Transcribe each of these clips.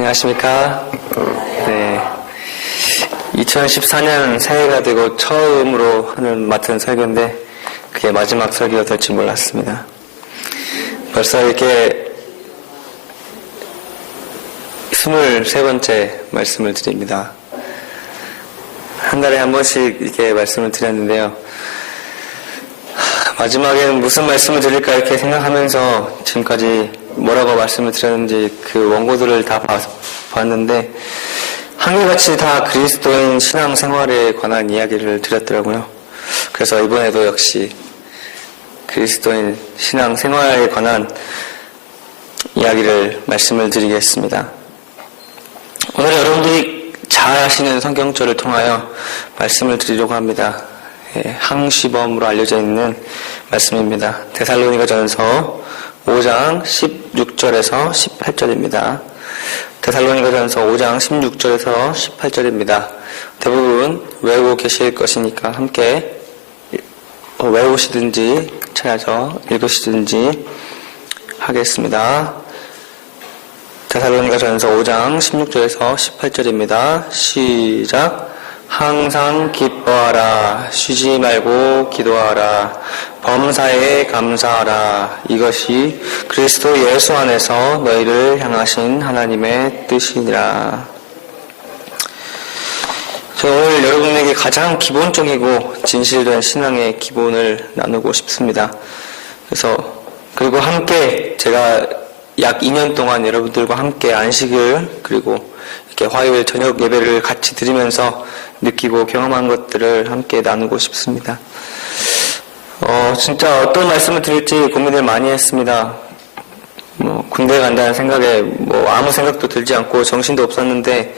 안녕하십니까. 네. 2014년 새해가 되고 처음으로 맡은 설교인데 그게 마지막 설교가 될 줄 몰랐습니다. 벌써 이렇게 23번째 말씀을 드립니다. 한 달에 한 번씩 이렇게 말씀을 드렸는데요. 마지막에는 무슨 말씀을 드릴까 이렇게 생각하면서 지금까지 뭐라고 말씀을 드렸는지 그 원고들을 다 봤는데 한결같이 다 그리스도인 신앙생활에 관한 이야기를 드렸더라고요. 그래서 이번에도 역시 그리스도인 신앙생활에 관한 이야기를 말씀을 드리겠습니다. 오늘 여러분들이 잘 아시는 성경절을 통하여 말씀을 드리려고 합니다. 항시범으로 알려져 있는 말씀입니다. 데살로니가전서 5장 16절에서 18절입니다. 데살로니가전서 5장 16절에서 18절입니다. 대부분 외우고 계실 것이니까 함께 외우시든지 찾아서 읽으시든지 하겠습니다. 데살로니가전서 5장 16절에서 18절입니다. 시작. 항상 기뻐하라. 쉬지 말고 기도하라. 범사에 감사하라. 이것이 그리스도 예수 안에서 너희를 향하신 하나님의 뜻이니라. 제가 오늘 여러분에게 가장 기본적이고 진실된 신앙의 기본을 나누고 싶습니다. 그리고 함께 제가 약 2년 동안 여러분들과 함께 안식일 그리고 이렇게 화요일 저녁 예배를 같이 드리면서 느끼고 경험한 것들을 함께 나누고 싶습니다. 진짜 어떤 말씀을 드릴지 고민을 많이 했습니다. 군대 간다는 생각에 아무 생각도 들지 않고 정신도 없었는데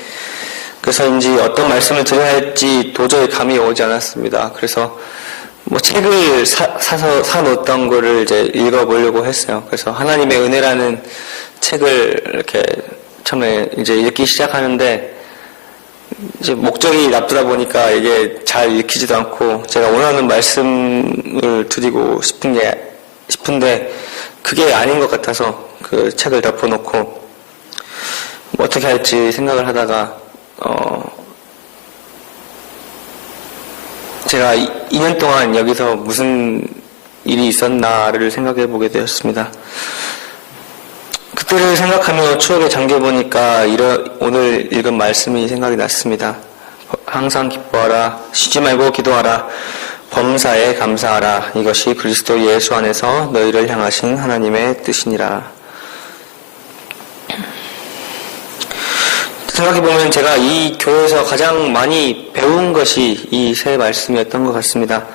그래서인지 어떤 말씀을 드려야 할지 도저히 감이 오지 않았습니다. 그래서 책을 사서 놓았던 거를 이제 읽어보려고 했어요. 그래서 하나님의 은혜라는 책을 이렇게 처음에 이제 읽기 시작하는데 이제 목적이 나쁘다 보니까 이게 잘 읽히지도 않고 제가 원하는 말씀을 드리고 싶은데 그게 아닌 것 같아서 그 책을 덮어놓고 어떻게 할지 생각을 하다가 제가 2년 동안 여기서 무슨 일이 있었나를 생각해 보게 되었습니다. 그때를 생각하며 추억에 잠겨보니까 오늘 읽은 말씀이 생각이 났습니다. 항상 기뻐하라. 쉬지 말고 기도하라. 범사에 감사하라. 이것이 그리스도 예수 안에서 너희를 향하신 하나님의 뜻이니라. 생각해보면 제가 이 교회에서 가장 많이 배운 것이 이 세 말씀이었던 것 같습니다.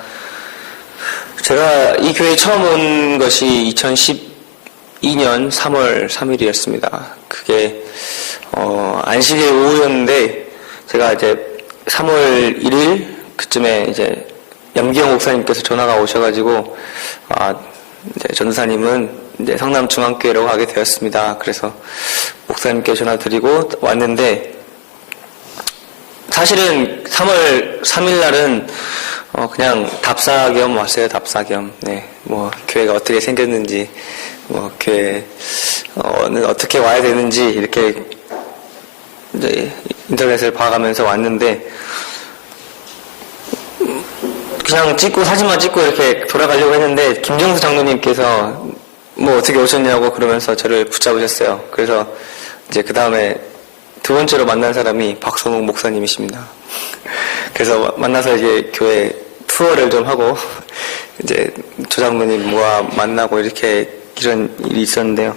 제가 이 교회에 처음 온 것이 2012년 3월 3일이었습니다. 그게 안식일 오후였는데 제가 이제 3월 1일 그쯤에 이제 염기영 목사님께서 전화가 오셔가지고 이제 전도사님은 이제 성남중앙교회로 가게 되었습니다. 그래서 목사님께 전화 드리고 왔는데 사실은 3월 3일 날은 그냥 답사 겸 왔어요. 답사 겸. 네. 교회가 어떻게 생겼는지 교회는 어떻게 와야 되는지 이렇게 이제 인터넷을 봐가면서 왔는데 그냥 사진만 찍고 이렇게 돌아가려고 했는데 김정수 장로님께서 어떻게 오셨냐고 그러면서 저를 붙잡으셨어요. 그래서 이제 그 다음에 두 번째로 만난 사람이 박성욱 목사님이십니다. 그래서 만나서 이제 교회 투어를 좀 하고 이제 조장로님과 만나고 이런 일이 있었는데요.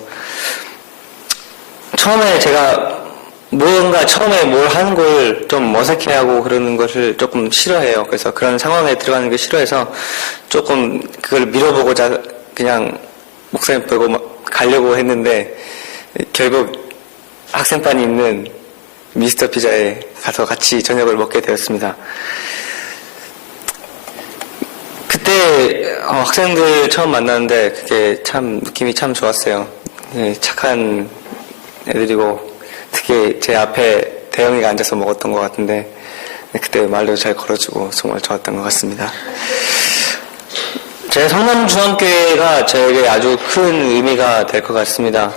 처음에 제가 처음에 뭘 하는 걸 좀 어색해하고 그러는 것을 조금 싫어해요. 그래서 그런 상황에 들어가는 게 싫어해서 조금 그걸 밀어보고자 그냥 목사님 보고 가려고 했는데 결국 학생반이 있는 미스터 피자에 가서 같이 저녁을 먹게 되었습니다. 그때 학생들 처음 만났는데 그게 참 느낌이 참 좋았어요. 착한 애들이고 특히 제 앞에 대영이가 앉아서 먹었던 것 같은데 그때 말도 잘 걸어주고 정말 좋았던 것 같습니다. 제 성남중앙교회가 저에게 아주 큰 의미가 될 것 같습니다.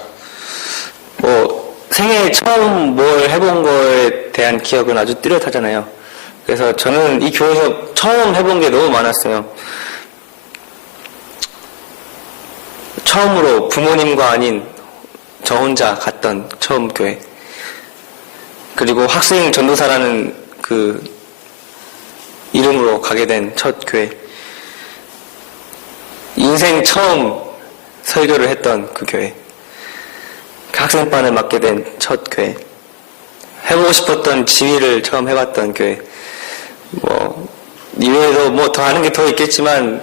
생애 처음 뭘 해본 거에 대한 기억은 아주 뚜렷하잖아요. 그래서 저는 이 교회에서 처음 해본 게 너무 많았어요. 처음으로 부모님과 아닌 저 혼자 갔던 처음 교회. 그리고 학생 전도사라는 그 이름으로 가게 된 첫 교회. 인생 처음 설교를 했던 그 교회. 학생반을 맡게 된 첫 교회. 해보고 싶었던 지휘를 처음 해봤던 교회. 이외에도 더 하는 게 더 있겠지만,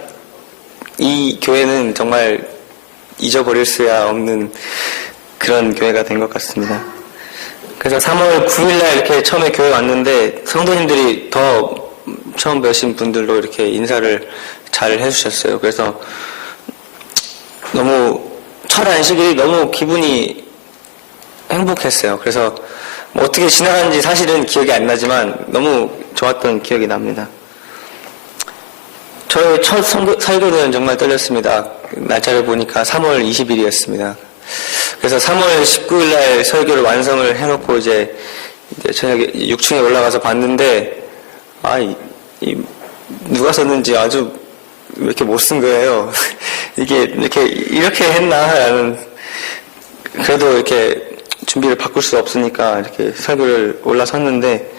이 교회는 정말 잊어버릴 수야 없는 그런 교회가 된 것 같습니다. 그래서 3월 9일날 이렇게 처음에 교회 왔는데, 성도님들이 더 처음 뵈신 분들로 이렇게 인사를 잘 해주셨어요. 그래서 너무 첫 안식일이 너무 기분이 행복했어요. 그래서 어떻게 지나갔는지 사실은 기억이 안 나지만 너무 좋았던 기억이 납니다. 저의 첫 설교는 정말 떨렸습니다. 날짜를 보니까 3월 20일이었습니다. 그래서 3월 19일 날 설교를 완성을 해놓고 이제 저녁에 6층에 올라가서 봤는데, 누가 썼는지 아주 왜 이렇게 못 쓴 거예요. 이렇게 했나? 라는, 그래도 이렇게 준비를 바꿀 수 없으니까 이렇게 설교를 올라섰는데,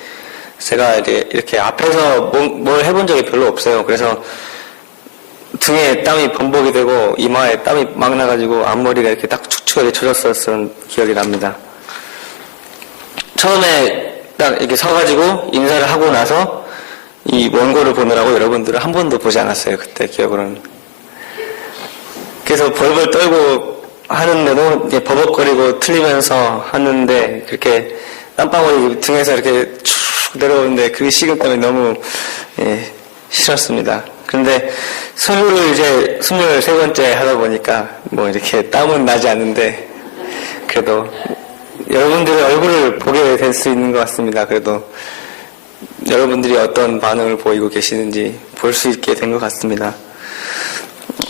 제가 이렇게 앞에서 뭘 해본 적이 별로 없어요. 그래서 등에 땀이 범벅이 되고 이마에 땀이 막 나가지고 앞머리가 이렇게 딱 축축하게 젖었었던 기억이 납니다. 처음에 딱 이렇게 서가지고 인사를 하고 나서 이 원고를 보느라고 여러분들을 한 번도 보지 않았어요. 그때 기억으로는. 그래서 벌벌 떨고 하는데도 이제 버벅거리고 틀리면서 하는데 그렇게 땀방울이 등에서 이렇게 쭉 내려오는데 그 식은땀이 너무 싫었습니다. 그런데 설교를 이제 23번째 하다 보니까 이렇게 땀은 나지 않는데 그래도 여러분들의 얼굴을 보게 될 수 있는 것 같습니다. 그래도 여러분들이 어떤 반응을 보이고 계시는지 볼 수 있게 된 것 같습니다.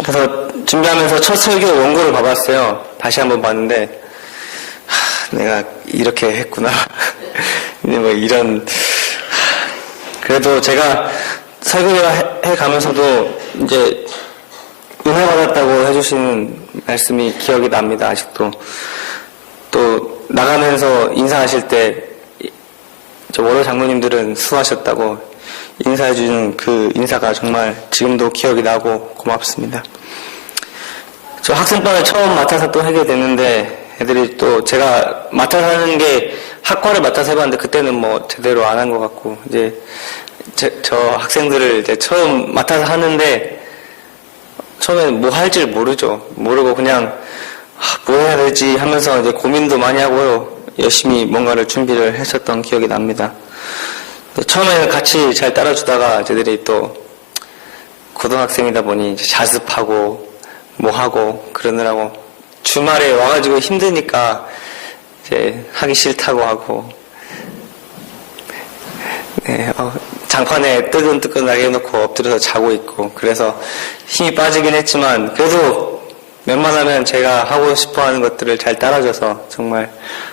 그래서 준비하면서 첫 설교 원고를 봐봤어요. 다시 한번 봤는데 내가 이렇게 했구나. 그래도 제가 설교를 해가면서도 이제 은혜 받았다고 해주시는 말씀이 기억이 납니다. 아직도. 또 나가면서 인사하실 때 월요 장로님들은 수고하셨다고 인사해주는 그 인사가 정말 지금도 기억이 나고 고맙습니다. 저 학생반을 처음 맡아서 또 하게 됐는데 애들이 또 제가 맡아서 하는 게 학과를 맡아서 해봤는데 그때는 제대로 안 한 것 같고 이제 저 학생들을 이제 처음 맡아서 하는데 처음에는 뭐 할지 모르죠. 모르고 그냥 뭐 해야 될지 하면서 이제 고민도 많이 하고요. 열심히 뭔가를 준비를 했었던 기억이 납니다. 처음에는 같이 잘 따라주다가 쟤들이 또 고등학생이다 보니 이제 자습하고 뭐 하고 그러느라고 주말에 와가지고 힘드니까 이제 하기 싫다고 하고 장판에 뜨끈뜨끈하게 해놓고 엎드려서 자고 있고 그래서 힘이 빠지긴 했지만 그래도 웬만하면 제가 하고 싶어하는 것들을 잘 따라줘서 정말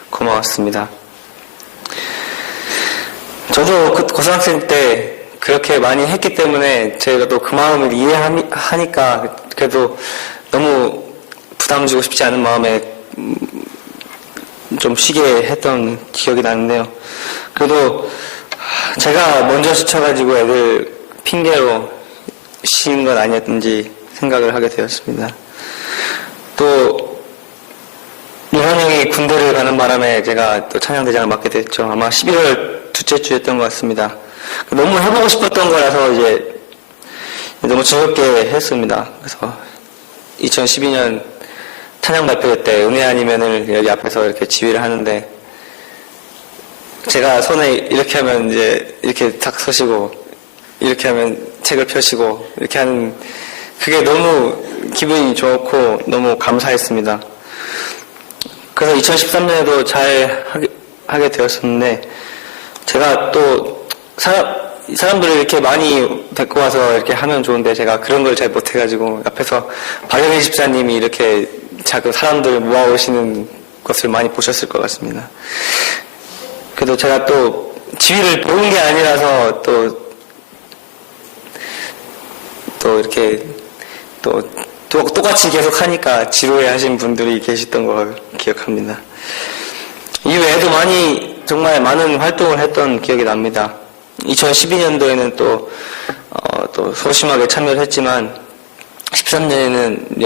고마웠습니다. 저도 그 고등학생 때 그렇게 많이 했기 때문에 제가 또 그 마음을 이해하니까 그래도 너무 부담 주고 싶지 않은 마음에 좀 쉬게 했던 기억이 나는데요. 그래도 제가 먼저 지쳐가지고 애들 핑계로 쉰 건 아니었는지 생각을 하게 되었습니다. 또 유한 형이 군대를 가는 바람에 제가 또 찬양대장을 맡게 됐죠. 아마 11월 둘째 주였던 것 같습니다. 너무 해보고 싶었던 거라서 이제 너무 즐겁게 했습니다. 그래서 2012년 찬양 발표 때 은혜 아니면을 여기 앞에서 이렇게 지휘를 하는데 제가 손에 이렇게 하면 이제 이렇게 탁 서시고 이렇게 하면 책을 펴시고 이렇게 하는 그게 너무 기분이 좋고 너무 감사했습니다. 그래서 2013년에도 잘 하게 되었었는데 제가 또 사람들을 이렇게 많이 데리고 와서 이렇게 하면 좋은데 제가 그런 걸 잘 못해가지고 앞에서 박영희 집사님이 이렇게 자꾸 사람들을 모아오시는 것을 많이 보셨을 것 같습니다. 그래도 제가 또 지휘를 배운 게 아니라서 또 이렇게 똑같이 계속 하니까 지루해 하신 분들이 계셨던 걸 기억합니다. 이외에도 정말 많은 활동을 했던 기억이 납니다. 2012년도에는 또 소심하게 참여를 했지만 13년에는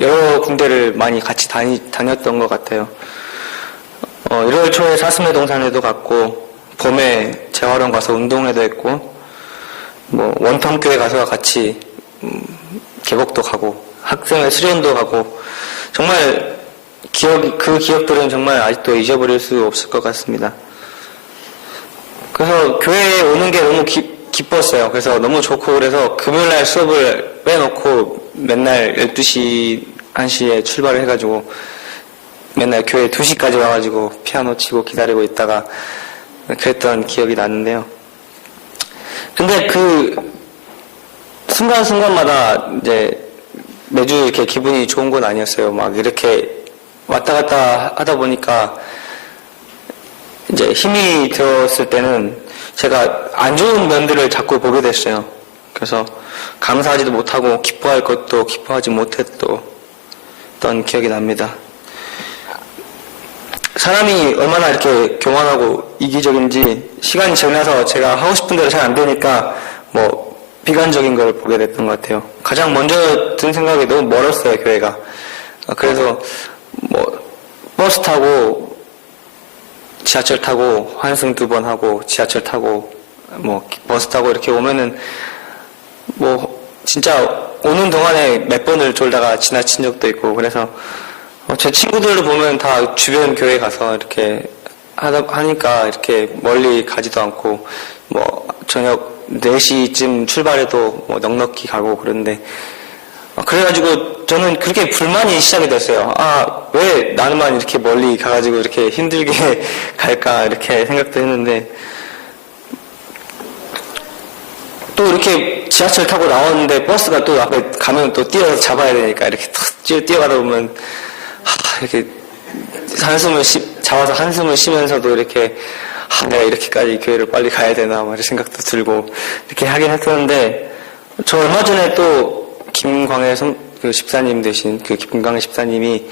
여러 군데를 많이 같이 다녔던 것 같아요. 1월 초에 사슴의 동산에도 갔고, 봄에 재활원 가서 운동회도 했고, 원통교회 가서 같이 계곡도 가고, 학생회 수련도 가고, 정말 그 기억들은 정말 아직도 잊어버릴 수 없을 것 같습니다. 그래서 교회에 오는 게 너무 기뻤어요. 그래서 너무 좋고, 그래서 금요일날 수업을 빼놓고 맨날 12시, 1시에 출발을 해가지고 맨날 교회 2시까지 와가지고 피아노 치고 기다리고 있다가 그랬던 기억이 나는데요. 근데 그 순간순간마다 이제 매주 이렇게 기분이 좋은 건 아니었어요. 막 이렇게 왔다 갔다 하다 보니까 이제 힘이 들었을 때는 제가 안 좋은 면들을 자꾸 보게 됐어요. 그래서 감사하지도 못하고 기뻐할 것도 기뻐하지 못했던 기억이 납니다. 사람이 얼마나 이렇게 교만하고 이기적인지 시간이 지나서 제가 하고 싶은 대로 잘 안 되니까 비관적인 걸 보게 됐던 것 같아요. 가장 먼저 든 생각이 너무 멀었어요, 교회가. 그래서 버스 타고 지하철 타고 환승 2번 하고 지하철 타고 버스 타고 이렇게 오면은 진짜 오는 동안에 몇 번을 졸다가 지나친 적도 있고, 그래서 제 친구들도 보면 다 주변 교회 가서 이렇게 하니까 이렇게 멀리 가지도 않고 저녁 4시쯤 출발해도 넉넉히 가고 그런데, 그래가지고 저는 그렇게 불만이 시작이 됐어요. 왜 나는만 이렇게 멀리 가가지고 이렇게 힘들게 갈까 이렇게 생각도 했는데, 또 이렇게 지하철 타고 나왔는데 버스가 또 앞에 가면 또 뛰어서 잡아야 되니까 이렇게 탁 뛰어가다 보면 이렇게 잡아서 한숨을 쉬면서도 이렇게 내가 이렇게까지 교회를 빨리 가야 되나 이런 생각도 들고 이렇게 하긴 했었는데, 저 얼마 전에 또 김광혜 집사님 되신 김광혜 집사님이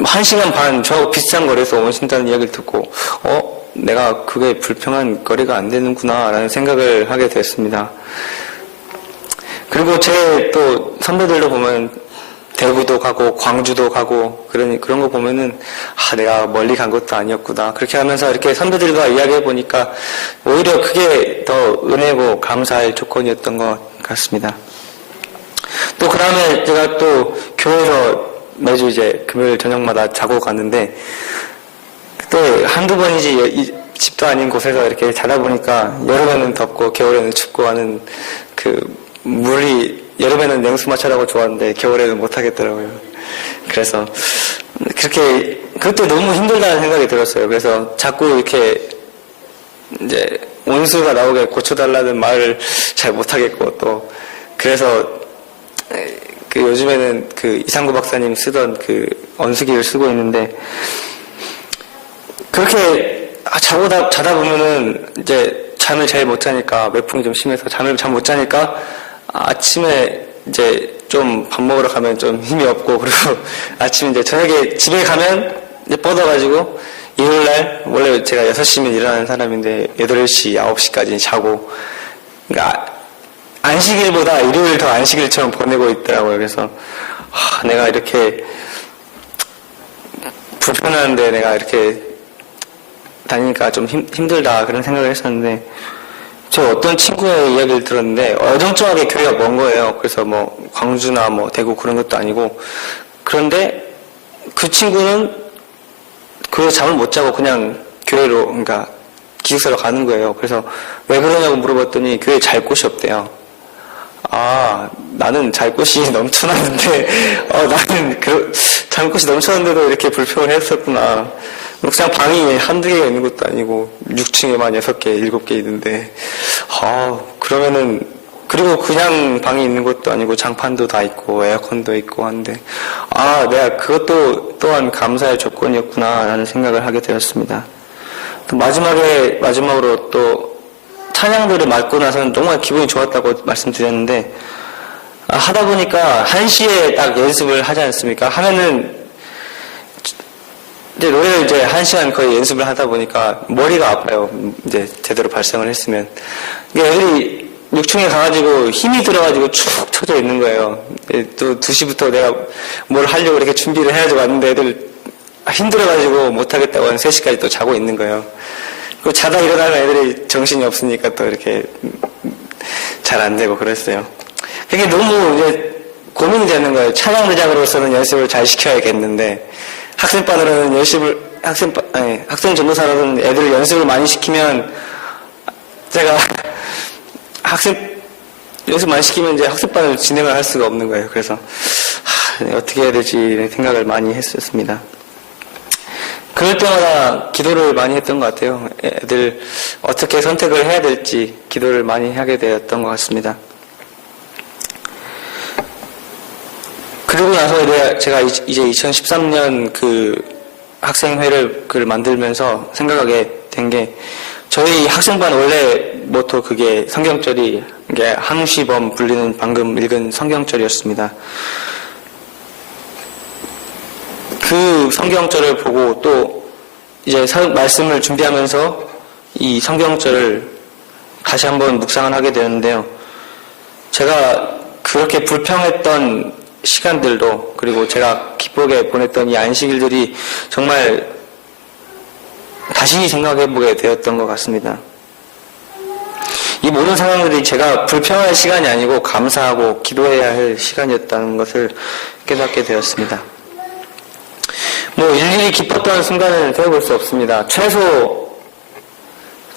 1시간 반 저하고 비슷한 거리에서 오신다는 이야기를 듣고 내가 그게 불평한 거리가 안 되는구나 라는 생각을 하게 됐습니다. 그리고 제 또 선배들도 보면 대구도 가고 광주도 가고 그런 거 보면은 내가 멀리 간 것도 아니었구나 그렇게 하면서 이렇게 선배들과 이야기해 보니까 오히려 그게 더 은혜고 감사할 조건이었던 것 같습니다. 또 그 다음에 제가 또 교회에서 매주 이제 금요일 저녁마다 자고 갔는데, 그때 한두 번이지 집도 아닌 곳에서 이렇게 자다 보니까 여름에는 덥고 겨울에는 춥고 하는 물이 여름에는 냉수마찰하고 좋았는데 겨울에는 못하겠더라고요. 그래서 그때 너무 힘들다는 생각이 들었어요. 그래서 자꾸 이렇게 이제 온수가 나오게 고쳐달라는 말을 잘 못하겠고, 또 그래서 요즘에는 이상구 박사님 쓰던 언수기를 쓰고 있는데, 그렇게 자다 보면은 이제 잠을 잘 못 자니까, 매풍이 좀 심해서 잠을 잘 못 자니까 아침에 이제 좀 밥 먹으러 가면 좀 힘이 없고, 그리고 아침에 이제 저녁에 집에 가면 이제 뻗어가지고, 일요일날 원래 제가 6시면 일어나는 사람인데 8시, 9시까지 자고, 그러니까 안식일보다 일요일 더 안식일처럼 보내고 있더라고요. 그래서 내가 이렇게 불편한데 내가 이렇게 다니니까 좀 힘들다 그런 생각을 했었는데, 저 어떤 친구의 이야기를 들었는데 어정쩡하게 교회가 먼 거예요. 그래서 광주나 대구 그런 것도 아니고, 그런데 그 친구는 교회 잠을 못 자고 그냥 교회로, 그러니까 기숙사로 가는 거예요. 그래서 왜 그러냐고 물어봤더니 교회에 잘 곳이 없대요. 나는 잘 곳이 넘쳐났는데, 나는 잘 곳이 넘쳐났는데도 이렇게 불평을 했었구나. 그냥 방이 한두 개가 있는 것도 아니고, 6층에만 6개, 7개 있는데, 그러면은 그리고 그냥 방이 있는 것도 아니고 장판도 다 있고 에어컨도 있고 한데 내가 그것도 또한 감사의 조건이었구나 라는 생각을 하게 되었습니다. 또 마지막으로 또 찬양들을 맡고 나서는 정말 기분이 좋았다고 말씀드렸는데 하다 보니까 1시에 딱 연습을 하지 않습니까? 하면은 이제 노래를 이제 1시간 거의 연습을 하다 보니까 머리가 아파요. 이제 제대로 발성을 했으면. 애들이 6층에 가가지고 힘이 들어가지고 축 쳐져 있는 거예요. 또 2시부터 내가 뭘 하려고 이렇게 준비를 해가지고 왔는데 애들 힘들어가지고 못하겠다고 한 3시까지 또 자고 있는 거예요. 그리고 자다 일어나면 애들이 정신이 없으니까 또 이렇게 잘 안 되고 그랬어요. 그게 너무 이제 고민이 되는 거예요. 찬양대장으로서는 연습을 잘 시켜야겠는데 학생반으로는 학생 전도사로는 애들을 연습을 많이 시키면 제가 연습 많이 시키면 이제 학습반을 진행을 할 수가 없는 거예요. 그래서 어떻게 해야 될지 생각을 많이 했었습니다. 그럴 때마다 기도를 많이 했던 것 같아요. 애들 어떻게 선택을 해야 될지 기도를 많이 하게 되었던 것 같습니다. 그리고 나서 제가 이제 2013년 그 학생회를 만들면서 생각하게 된 게 저희 학생반 원래 모토 그게 성경절이 이게 한우시범 불리는 방금 읽은 성경절이었습니다. 그 성경절을 보고 또 이제 말씀을 준비하면서 이 성경절을 다시 한번 묵상을 하게 되는데요. 제가 그렇게 불평했던 시간들도 그리고 제가 기쁘게 보냈던 이 안식일들이 정말 다시 생각해보게 되었던 것 같습니다. 이 모든 상황들이 제가 불평할 시간이 아니고 감사하고 기도해야 할 시간이었다는 것을 깨닫게 되었습니다. 일일이 기뻤던 순간을 세어볼 수 없습니다.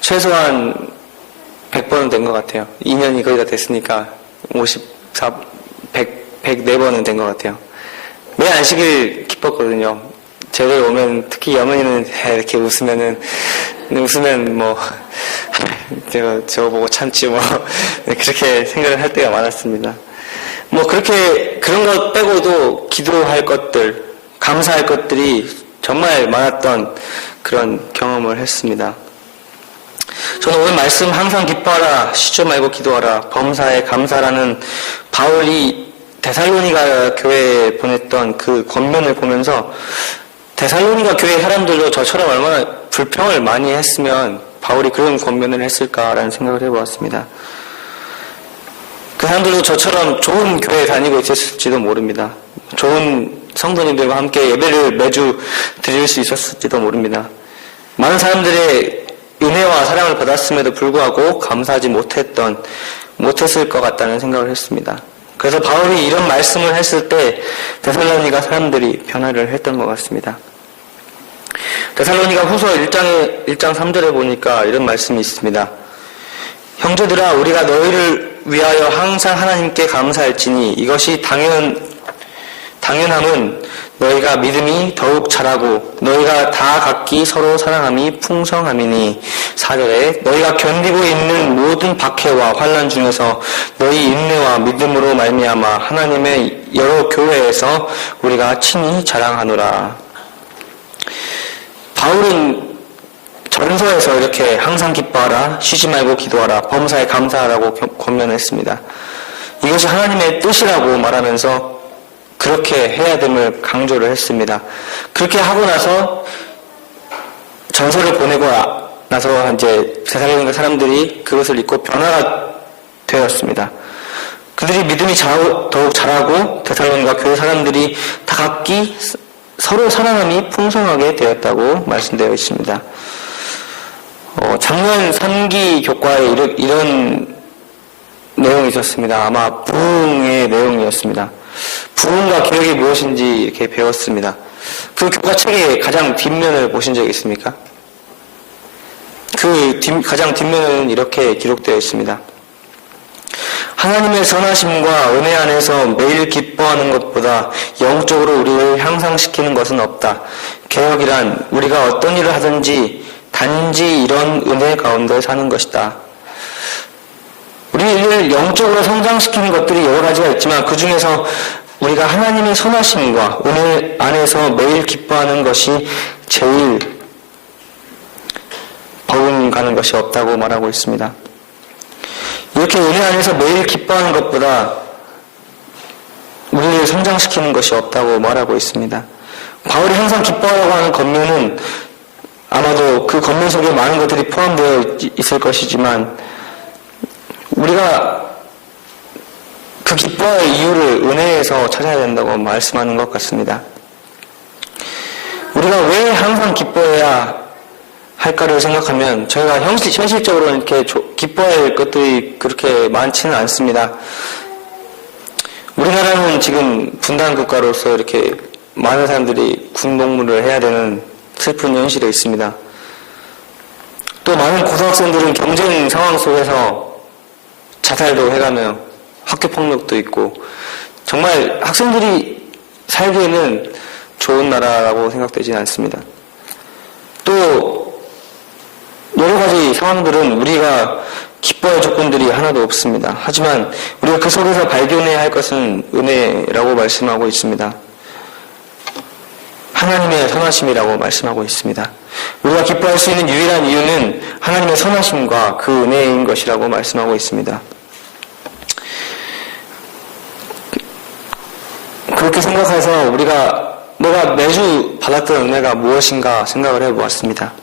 최소한 100번은 된 것 같아요. 2년이 거의 다 됐으니까 104번은 된 것 같아요. 매 안식일 기뻤거든요. 제를 오면 특히 어머니는 이렇게 웃으면 제가 저거 보고 참지 그렇게 생각을 할 때가 많았습니다. 그렇게 그런 것 빼고도 기도할 것들, 감사할 것들이 정말 많았던 그런 경험을 했습니다. 저는 오늘 말씀 항상 기뻐하라, 쉬지 말고 기도하라, 범사에 감사라는 바울이 데살로니가 교회에 보냈던 그 권면을 보면서 데살로니가 교회 사람들도 저처럼 얼마나 불평을 많이 했으면 바울이 그런 권면을 했을까라는 생각을 해보았습니다. 그 사람들도 저처럼 좋은 교회에 다니고 있었을지도 모릅니다. 좋은 성도님들과 함께 예배를 매주 드릴 수 있었을지도 모릅니다. 많은 사람들의 은혜와 사랑을 받았음에도 불구하고 감사하지 못했을 것 같다는 생각을 했습니다. 그래서 바울이 이런 말씀을 했을 때 데살로니가 사람들이 변화를 했던 것 같습니다. 데살로니가 후서 1장 3절에 보니까 이런 말씀이 있습니다. 형제들아 우리가 너희를 위하여 항상 하나님께 감사할지니 이것이 당연함은 너희가 믿음이 더욱 자라고 너희가 다 각기 서로 사랑함이 풍성함이니 4절에 너희가 견디고 있는 모든 박해와 환난 중에서 너희 인내와 믿음으로 말미암아 하나님의 여러 교회에서 우리가 친히 자랑하노라. 바울은 전서에서 이렇게 항상 기뻐하라, 쉬지 말고 기도하라, 범사에 감사하라고 권면했습니다. 이것이 하나님의 뜻이라고 말하면서 그렇게 해야 됨을 강조를 했습니다. 그렇게 하고 나서 전서를 보내고 나서 이제 데살로니가 사람들이 그것을 읽고 변화가 되었습니다. 그들이 믿음이 더욱 자라고 데살로니가 교회 사람들이 다 각기 서로 사랑함이 풍성하게 되었다고 말씀되어 있습니다. 작년 3기 교과에 이런 내용이 있었습니다. 아마 부흥의 내용이었습니다. 부흥과 기억이 무엇인지 이렇게 배웠습니다. 그 교과 책의 가장 뒷면을 보신 적 있습니까? 가장 뒷면에는 이렇게 기록되어 있습니다. 하나님의 선하심과 은혜 안에서 매일 기뻐하는 것보다 영적으로 우리를 향상시키는 것은 없다. 개혁이란 우리가 어떤 일을 하든지 단지 이런 은혜 가운데 사는 것이다. 우리를 우리를 영적으로 성장시키는 것들이 여러 가지가 있지만 그 중에서 우리가 하나님의 선하심과 은혜 안에서 매일 기뻐하는 것이 제일 버금가는 것이 없다고 말하고 있습니다. 이렇게 은혜 안에서 매일 기뻐하는 것보다 우리를 성장시키는 것이 없다고 말하고 있습니다. 바울이 항상 기뻐하라고 하는 겉면은 아마도 그 겉면 속에 많은 것들이 포함되어 있을 것이지만 우리가 그 기뻐할 이유를 은혜에서 찾아야 된다고 말씀하는 것 같습니다. 우리가 왜 항상 기뻐해야 할까를 생각하면 저희가 현실적으로 이렇게 기뻐할 것들이 그렇게 많지는 않습니다. 우리나라는 지금 분단 국가로서 이렇게 많은 사람들이 군복무를 해야 되는 슬픈 현실에 있습니다. 또 많은 고등학생들은 경쟁 상황 속에서 자살도 해가며 학교폭력도 있고 정말 학생들이 살기에는 좋은 나라라고 생각되지는 않습니다. 또 여러 가지 상황들은 우리가 기뻐할 조건들이 하나도 없습니다. 하지만 우리가 그 속에서 발견해야 할 것은 은혜라고 말씀하고 있습니다. 하나님의 선하심이라고 말씀하고 있습니다. 우리가 기뻐할 수 있는 유일한 이유는 하나님의 선하심과 그 은혜인 것이라고 말씀하고 있습니다. 그렇게 생각해서 내가 매주 받았던 은혜가 무엇인가 생각을 해보았습니다.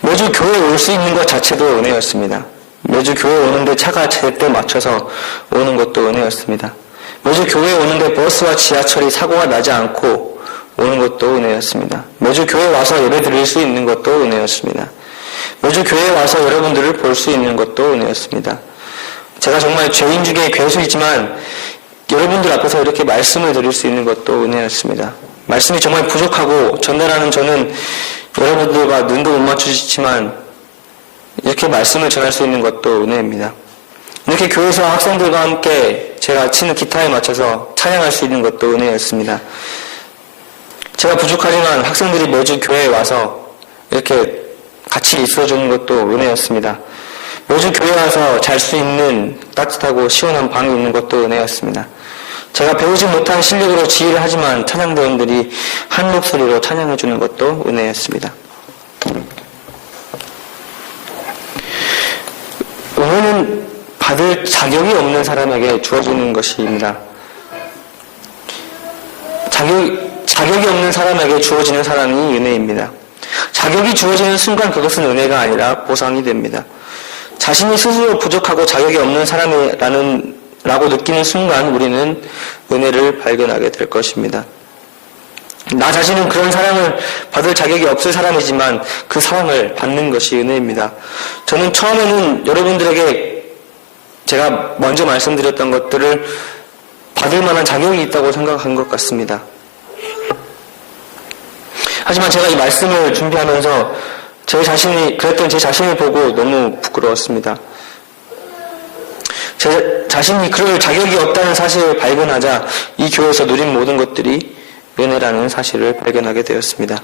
매주 교회에 올 수 있는 것 자체도 은혜였습니다. 매주 교회 오는데 차가 제때 맞춰서 오는 것도 은혜였습니다. 매주 교회에 오는데 버스와 지하철이 사고가 나지 않고 오는 것도 은혜였습니다. 매주 교회에 와서 예배 드릴 수 있는 것도 은혜였습니다. 매주 교회에 와서 여러분들을 볼 수 있는 것도 은혜였습니다. 제가 정말 죄인 중에 괴수이지만 여러분들 앞에서 이렇게 말씀을 드릴 수 있는 것도 은혜였습니다. 말씀이 정말 부족하고 전달하는 저는 여러분들과 눈도 못 맞추시지만 이렇게 말씀을 전할 수 있는 것도 은혜입니다. 이렇게 교회에서 학생들과 함께 제가 치는 기타에 맞춰서 찬양할 수 있는 것도 은혜였습니다. 제가 부족하지만 학생들이 매주 교회에 와서 이렇게 같이 있어주는 것도 은혜였습니다. 매주 교회에 와서 잘 수 있는 따뜻하고 시원한 방이 있는 것도 은혜였습니다. 제가 배우지 못한 실력으로 지휘를 하지만 찬양대원들이 한 목소리로 찬양해주는 것도 은혜였습니다. 은혜는 받을 자격이 없는 사람에게 주어지는 것입니다. 자격이 없는 사람에게 주어지는 사람이 은혜입니다. 자격이 주어지는 순간 그것은 은혜가 아니라 보상이 됩니다. 자신이 스스로 부족하고 자격이 없는 사람이라고 느끼는 순간 우리는 은혜를 발견하게 될 것입니다. 나 자신은 그런 사랑을 받을 자격이 없을 사람이지만 그 사랑을 받는 것이 은혜입니다. 저는 처음에는 여러분들에게 제가 먼저 말씀드렸던 것들을 받을 만한 자격이 있다고 생각한 것 같습니다. 하지만 제가 이 말씀을 준비하면서 그랬던 제 자신을 보고 너무 부끄러웠습니다. 제 자신이 그럴 자격이 없다는 사실을 발견하자 이 교회에서 누린 모든 것들이 은혜라는 사실을 발견하게 되었습니다.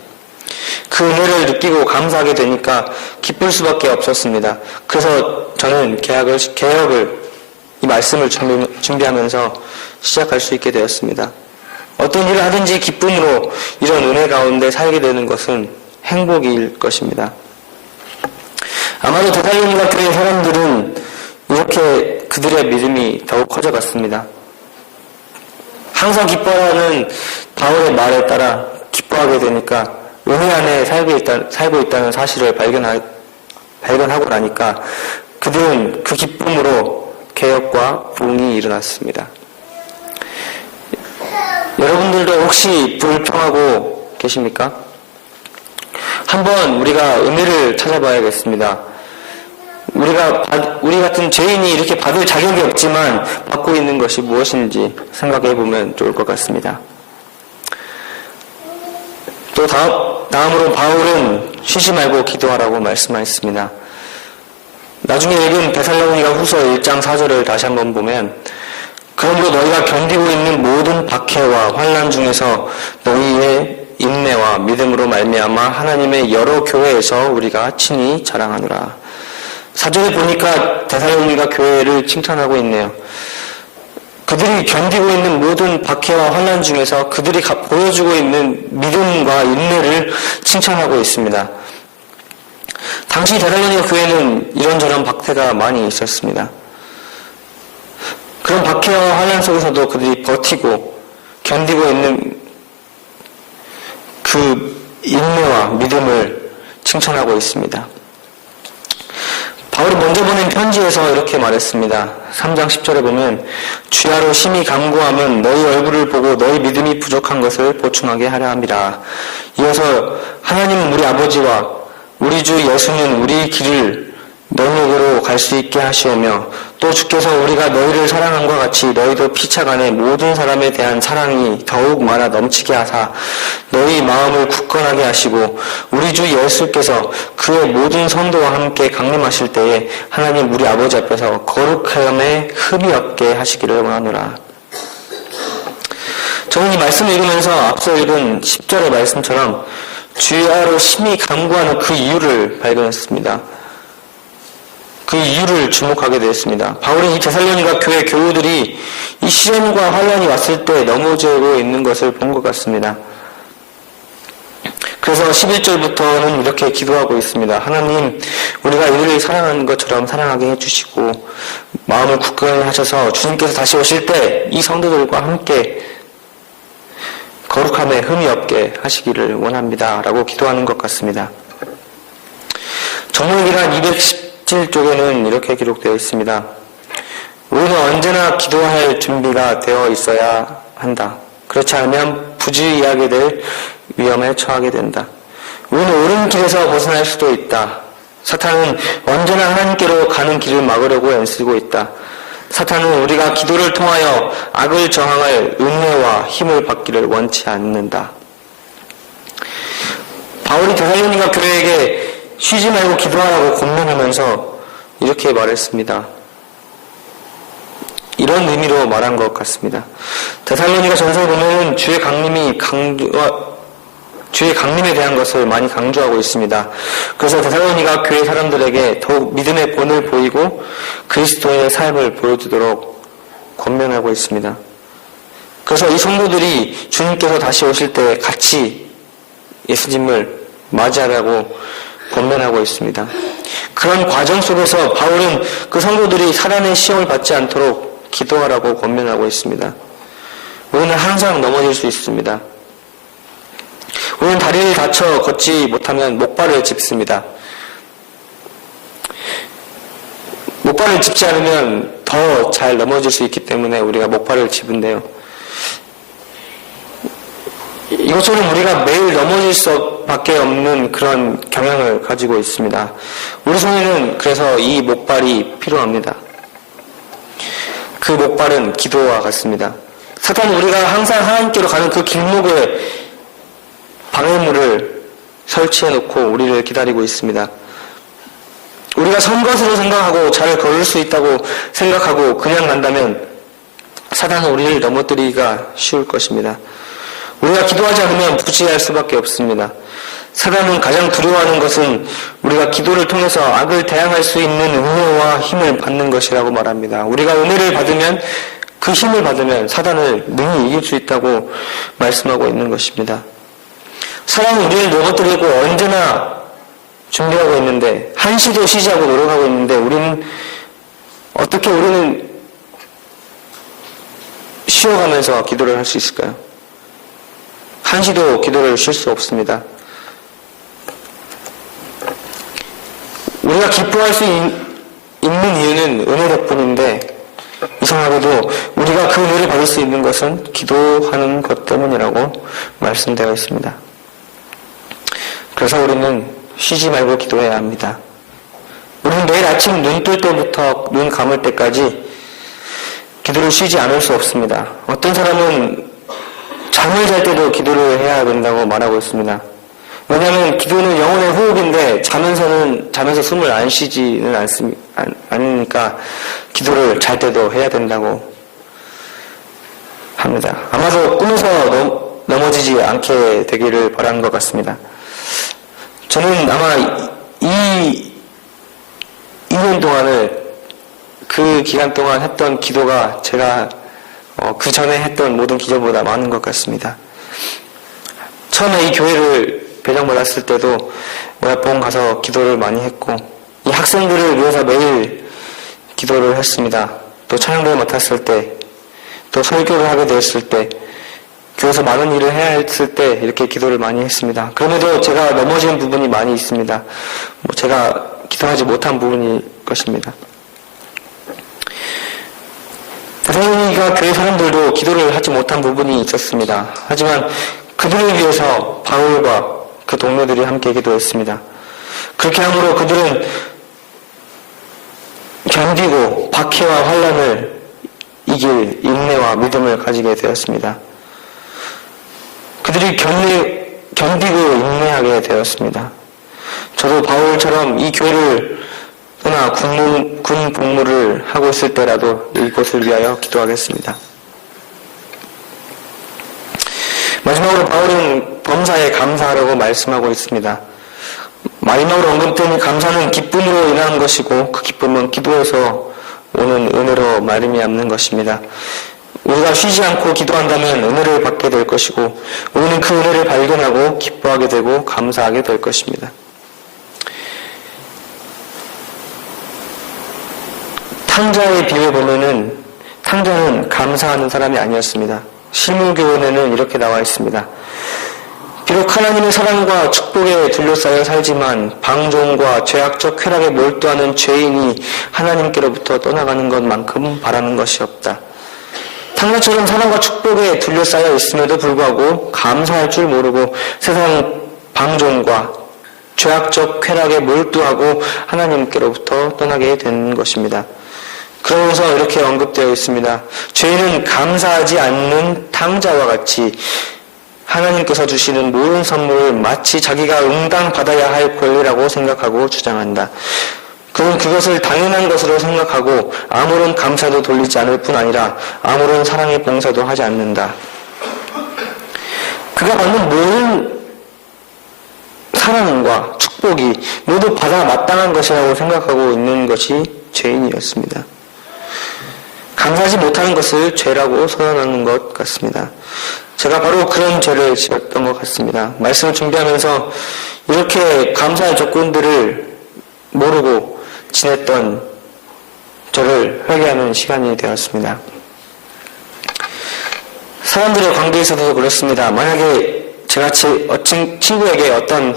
그 은혜를 느끼고 감사하게 되니까 기쁠 수밖에 없었습니다. 그래서 저는 개혁을 이 말씀을 준비하면서 시작할 수 있게 되었습니다. 어떤 일을 하든지 기쁨으로 이런 은혜 가운데 살게 되는 것은 행복일 것입니다. 아마도 대살로니가 교회 사람들은 이렇게 그들의 믿음이 더욱 커져갔습니다. 항상 기뻐하는 바울의 말에 따라 기뻐하게 되니까 은혜 안에 살고 있다는 사실을 발견하고 나니까 그들은 그 기쁨으로 개혁과 부흥이 일어났습니다. 여러분들도 혹시 불평하고 계십니까? 한번 우리가 은혜를 찾아봐야겠습니다. 우리 같은 죄인이 이렇게 받을 자격이 없지만 받고 있는 것이 무엇인지 생각해 보면 좋을 것 같습니다. 또 다음으로 바울은 쉬지 말고 기도하라고 말씀하셨습니다. 나중에 읽은 데살로니가 후서 1장 4절을 다시 한번 보면 그러므로 너희가 견디고 있는 모든 박해와 환난 중에서 너희의 인내와 믿음으로 말미암아 하나님의 여러 교회에서 우리가 친히 자랑하노라. 4절에 보니까 데살로니가 교회를 칭찬하고 있네요. 그들이 견디고 있는 모든 박해와 환난 중에서 그들이 보여주고 있는 믿음과 인내를 칭찬하고 있습니다. 당시 데살로니가 교회는 이런저런 박해가 많이 있었습니다. 그런 박해와 환난 속에서도 그들이 버티고 견디고 있는 그 인내와 믿음을 칭찬하고 있습니다. 바울이 먼저 보낸 편지에서 이렇게 말했습니다. 3장 10절에 보면 주야로 심히 간구하면 너희 얼굴을 보고 너희 믿음이 부족한 것을 보충하게 하려 함이라. 이어서 하나님은 우리 아버지와 우리 주 예수는 우리 길을 너희에게로 갈 수 있게 하시오며 또 주께서 우리가 너희를 사랑함과 같이 너희도 피차간에 모든 사람에 대한 사랑이 더욱 많아 넘치게 하사 너희 마음을 굳건하게 하시고 우리 주 예수께서 그의 모든 성도와 함께 강림하실 때에 하나님 우리 아버지 앞에서 거룩함에 흠이 없게 하시기를 원하노라. 저는 이 말씀을 읽으면서 앞서 읽은 10절의 말씀처럼 주야로 심히 간구하는 그 이유를 발견했습니다. 그 이유를 주목하게 되었습니다. 바울이 이 데살로니가 교회 교우들이 이 시련과 환난이 왔을 때 넘어지고 있는 것을 본 것 같습니다. 그래서 11절부터는 이렇게 기도하고 있습니다. 하나님, 우리가 이들을 사랑하는 것처럼 사랑하게 해주시고 마음을 굳건히 하셔서 주님께서 다시 오실 때 이 성도들과 함께 거룩함에 흠이 없게 하시기를 원합니다. 라고 기도하는 것 같습니다. 정문기간 217쪽에는 이렇게 기록되어 있습니다. 우리는 언제나 기도할 준비가 되어 있어야 한다. 그렇지 않으면 부주의하게 될 위험에 처하게 된다. 우리는 옳은 길에서 벗어날 수도 있다. 사탄은 언제나 하나님께로 가는 길을 막으려고 애쓰고 있다. 사탄은 우리가 기도를 통하여 악을 저항할 은혜와 힘을 받기를 원치 않는다. 바울이 데살로니가 교회에게 쉬지 말고 기도하라고 권면하면서 이렇게 말했습니다. 이런 의미로 말한 것 같습니다. 데살로니가 전서에 보면 주의 강림에 대한 것을 많이 강조하고 있습니다. 그래서 데살로니가 교회 사람들에게 더욱 믿음의 본을 보이고 그리스도의 삶을 보여주도록 권면하고 있습니다. 그래서 이 성도들이 주님께서 다시 오실 때 같이 예수님을 맞이하라고 권면하고 있습니다. 그런 과정 속에서 바울은 그 성도들이 사단의 시험을 받지 않도록 기도하라고 권면하고 있습니다. 우리는 항상 넘어질 수 있습니다. 우리는 다리를 다쳐 걷지 못하면 목발을 짚습니다. 목발을 짚지 않으면 더 잘 넘어질 수 있기 때문에 우리가 목발을 짚은데요. 이것처럼 우리가 매일 넘어질 수밖에 없는 그런 경향을 가지고 있습니다. 우리 손에는 그래서 이 목발이 필요합니다. 그 목발은 기도와 같습니다. 사탄은 우리가 항상 하나님께로 가는 그 길목에 방해물을 설치해놓고 우리를 기다리고 있습니다. 우리가 선 것으로 생각하고 잘 걸을 수 있다고 생각하고 그냥 간다면 사탄은 우리를 넘어뜨리기가 쉬울 것입니다. 우리가 기도하지 않으면 부지할 수밖에 없습니다. 사단은 가장 두려워하는 것은 우리가 기도를 통해서 악을 대항할 수 있는 은혜와 힘을 받는 것이라고 말합니다. 우리가 은혜를 받으면 그 힘을 받으면 사단을 능히 이길 수 있다고 말씀하고 있는 것입니다. 사단은 우리를 넘어뜨리고 언제나 준비하고 있는데 한시도 쉬지 않고 노력하고 있는데 우리는 쉬어가면서 기도를 할 수 있을까요? 한시도 기도를 쉴 수 없습니다. 우리가 기뻐할 수 있는 이유는 은혜 덕분인데 이상하게도 우리가 그 은혜를 받을 수 있는 것은 기도하는 것 때문이라고 말씀되어 있습니다. 그래서 우리는 쉬지 말고 기도해야 합니다. 우리는 매일 아침 눈 뜰 때부터 눈 감을 때까지 기도를 쉬지 않을 수 없습니다. 어떤 사람은 잠을 잘 때도 기도를 해야 된다고 말하고 있습니다. 왜냐하면 기도는 영혼의 호흡인데 자면서 숨을 안 쉬지는 않으니까 기도를 잘 때도 해야 된다고 합니다. 아마도 꿈에서 넘어지지 않게 되기를 바라는 것 같습니다. 저는 아마 2년 1년 동안을 그 기간 동안 했던 기도가 제가 그 전에 했던 모든 기도보다 많은 것 같습니다. 처음에 이 교회를 배정받았을 때도 모야봉 가서 기도를 많이 했고 이 학생들을 위해서 매일 기도를 했습니다. 또 찬양대를 맡았을 때, 또 설교를 하게 되었을 때, 교회에서 많은 일을 해야 했을 때 이렇게 기도를 많이 했습니다. 그럼에도 제가 넘어진 부분이 많이 있습니다. 제가 기도하지 못한 부분일 것입니다. 대성이가 교회 사람들도 기도를 하지 못한 부분이 있었습니다. 하지만 그들을 위해서 바울과 그 동료들이 함께 기도했습니다. 그렇게 함으로 그들은 견디고 박해와 환난을 이길 인내와 믿음을 가지게 되었습니다. 그들이 견디고 인내하게 되었습니다. 저도 바울처럼 이 교회를 떠나 군 복무를 하고 있을 때라도 이곳을 위하여 기도하겠습니다. 마지막으로 바울은 범사에 감사하라고 말씀하고 있습니다. 마지막으로 언급된 감사는 기쁨으로 인한 것이고 그 기쁨은 기도에서 오는 은혜로 말미암는 것입니다. 우리가 쉬지 않고 기도한다면 은혜를 받게 될 것이고 우리는 그 은혜를 발견하고 기뻐하게 되고 감사하게 될 것입니다. 탕자의 비유에 보면은 탕자는 감사하는 사람이 아니었습니다. 실무교훈에는 이렇게 나와 있습니다. 비록 하나님의 사랑과 축복에 둘러싸여 살지만 방종과 죄악적 쾌락에 몰두하는 죄인이 하나님께로부터 떠나가는 것만큼 바라는 것이 없다. 탕자처럼 사랑과 축복에 둘러싸여 있음에도 불구하고 감사할 줄 모르고 세상 방종과 죄악적 쾌락에 몰두하고 하나님께로부터 떠나게 되는 것입니다. 그러면서 이렇게 언급되어 있습니다. 죄인은 감사하지 않는 탕자와 같이 하나님께서 주시는 모든 선물을 마치 자기가 응당 받아야 할 권리라고 생각하고 주장한다. 그는 그것을 당연한 것으로 생각하고 아무런 감사도 돌리지 않을 뿐 아니라 아무런 사랑의 봉사도 하지 않는다. 그가 받는 모든 사랑과 축복이 모두 받아 마땅한 것이라고 생각하고 있는 것이 죄인이었습니다. 감사하지 못하는 것을 죄라고 선언하는 것 같습니다. 제가 바로 그런 죄를 지었던 것 같습니다. 말씀을 준비하면서 이렇게 감사의 조건들을 모르고 지냈던 저를 회개하는 시간이 되었습니다. 사람들의 관계에 있어서도 그렇습니다. 만약에 제가 친구에게 어떤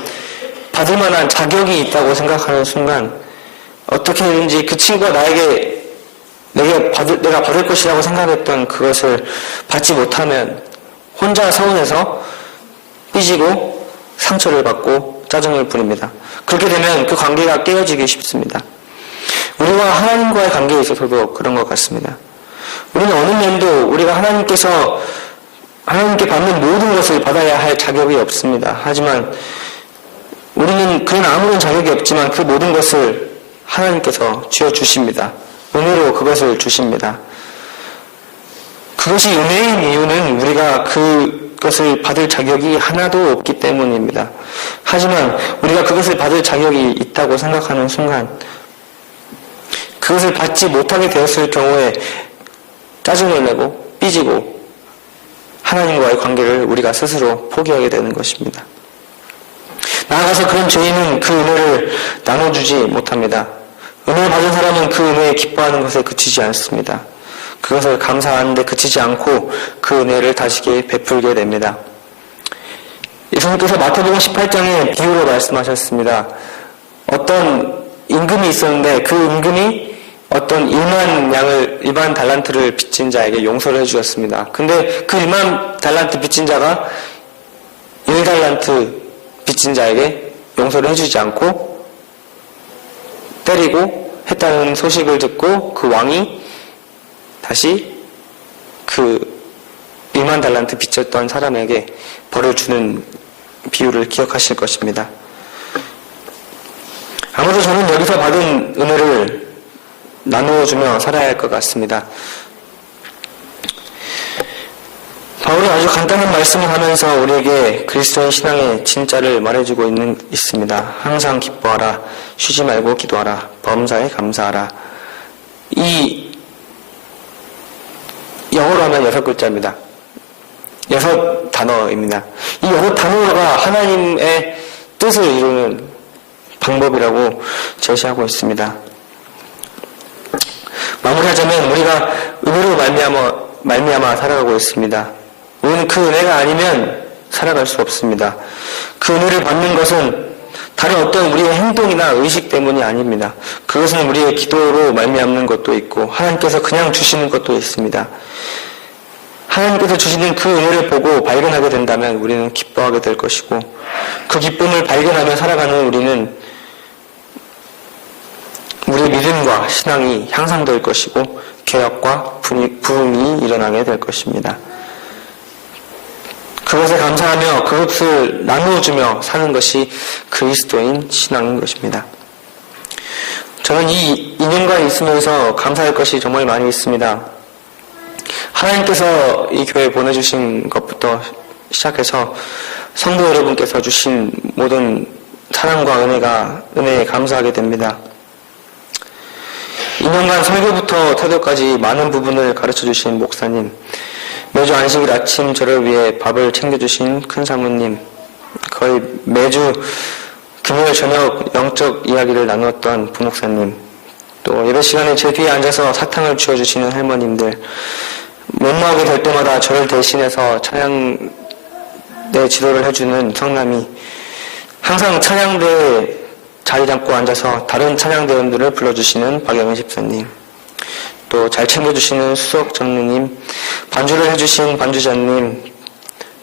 받을 만한 자격이 있다고 생각하는 순간 어떻게든지 그 친구가 내가 받을 것이라고 생각했던 그것을 받지 못하면 혼자 서운해서 삐지고 상처를 받고 짜증을 부립니다. 그렇게 되면 그 관계가 깨어지기 쉽습니다. 우리와 하나님과의 관계에 있어서도 그런 것 같습니다. 우리는 어느 면도 우리가 하나님께 받는 모든 것을 받아야 할 자격이 없습니다. 하지만 우리는 그런 아무런 자격이 없지만 그 모든 것을 하나님께서 쥐어주십니다. 은혜로 그것을 주십니다. 그것이 은혜인 이유는 우리가 그것을 받을 자격이 하나도 없기 때문입니다. 하지만 우리가 그것을 받을 자격이 있다고 생각하는 순간 그것을 받지 못하게 되었을 경우에 짜증을 내고 삐지고 하나님과의 관계를 우리가 스스로 포기하게 되는 것입니다. 나아가서 그런 죄인은 그 은혜를 나눠주지 못합니다. 은혜를 받은 사람은 그 은혜에 기뻐하는 것에 그치지 않습니다. 그것을 감사하는데 그치지 않고 그 은혜를 다시게 베풀게 됩니다. 예수님께서 마태복음 18장에 비유로 말씀하셨습니다. 어떤 임금이 있었는데 그 임금이 어떤 1만 달란트를 빚진 자에게 용서를 해주었습니다. 근데 그 1만 달란트 빚진 자가 1달란트 빚진 자에게 용서를 해주지 않고 때리고 했다는 소식을 듣고 그 왕이 다시 그 1만 달란트 빚졌던 사람에게 벌을 주는 비유를 기억하실 것입니다. 아무도 저는 여기서 받은 은혜를 나누어주며 살아야 할 것 같습니다. 바울이 아주 간단한 말씀을 하면서 우리에게 그리스도인 신앙의 진짜를 말해주고 있습니다. 항상 기뻐하라, 쉬지 말고 기도하라, 범사에 감사하라. 이 영어로 하면 6글자입니다. 6단어입니다. 이 6단어가 하나님의 뜻을 이루는 방법이라고 제시하고 있습니다. 마무리하자면 우리가 은혜로 말미암아 살아가고 있습니다. 우리는 그 은혜가 아니면 살아갈 수 없습니다. 그 은혜를 받는 것은 다른 어떤 우리의 행동이나 의식 때문이 아닙니다. 그것은 우리의 기도로 말미암는 것도 있고 하나님께서 그냥 주시는 것도 있습니다. 하나님께서 주시는 그 은혜를 보고 발견하게 된다면 우리는 기뻐하게 될 것이고 그 기쁨을 발견하며 살아가는 우리는 우리의 믿음과 신앙이 향상될 것이고 개혁과 부흥이 일어나게 될 것입니다. 그것에 감사하며 그것을 나누어주며 사는 것이 그리스도인 신앙인 것입니다. 저는 이 2년간 있으면서 감사할 것이 정말 많이 있습니다. 하나님께서 이 교회에 보내주신 것부터 시작해서 성도 여러분께서 주신 모든 사랑과 은혜에 감사하게 됩니다. 2년간 설교부터 태도까지 많은 부분을 가르쳐주신 목사님, 매주 안식일 아침 저를 위해 밥을 챙겨주신 큰 사모님, 거의 매주 금요일 저녁 영적 이야기를 나누었던 부목사님, 또 예배 시간에 제 뒤에 앉아서 사탕을 쥐어주시는 할머님들, 면무하게 될 때마다 저를 대신해서 찬양대 지도를 해주는 성남이, 항상 찬양대에 자리 잡고 앉아서 다른 찬양대원들을 불러주시는 박영은 집사님, 또 잘 챙겨주시는 수석 전무님, 반주를 해주신 반주자님,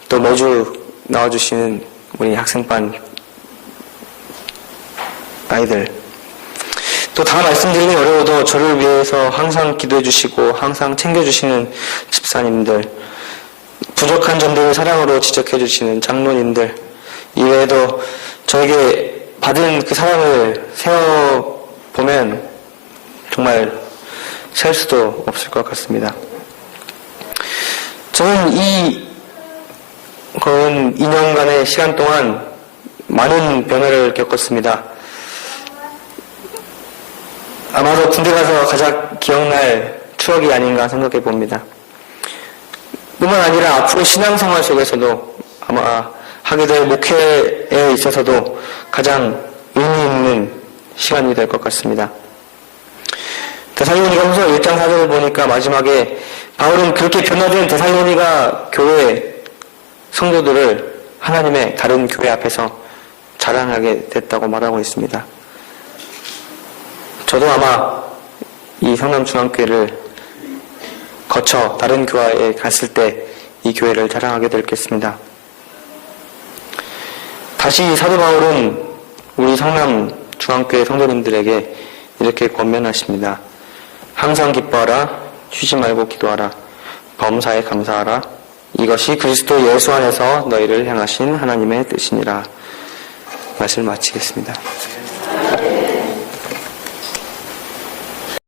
또 매주 나와주시는 우리 학생반 아이들, 또 다 말씀드리기 어려워도 저를 위해서 항상 기도해주시고 항상 챙겨주시는 집사님들, 부족한 점들을 사랑으로 지적해주시는 장로님들, 이외에도 저에게 받은 그 사랑을 세어보면 정말 셀 수도 없을 것 같습니다. 저는 이 거의 2년간의 시간 동안 많은 변화를 겪었습니다. 아마도 군대 가서 가장 기억날 추억이 아닌가 생각해 봅니다. 뿐만 아니라 앞으로 신앙생활 속에서도 아마 하게 될 목회에 있어서도 가장 의미 있는 시간이 될 것 같습니다. 데살로니가 후서 1장 4절을 보니까 마지막에 바울은 그렇게 변화된 데살로니가 교회 성도들을 하나님의 다른 교회 앞에서 자랑하게 됐다고 말하고 있습니다. 저도 아마 이 성남중앙교회를 거쳐 다른 교회에 갔을 때 이 교회를 자랑하게 되겠습니다. 다시 사도 바울은 우리 성남중앙교회 성도님들에게 이렇게 권면하십니다. 항상 기뻐하라, 쉬지 말고 기도하라, 범사에 감사하라. 이것이 그리스도 예수 안에서 너희를 향하신 하나님의 뜻이니라. 말씀을 마치겠습니다.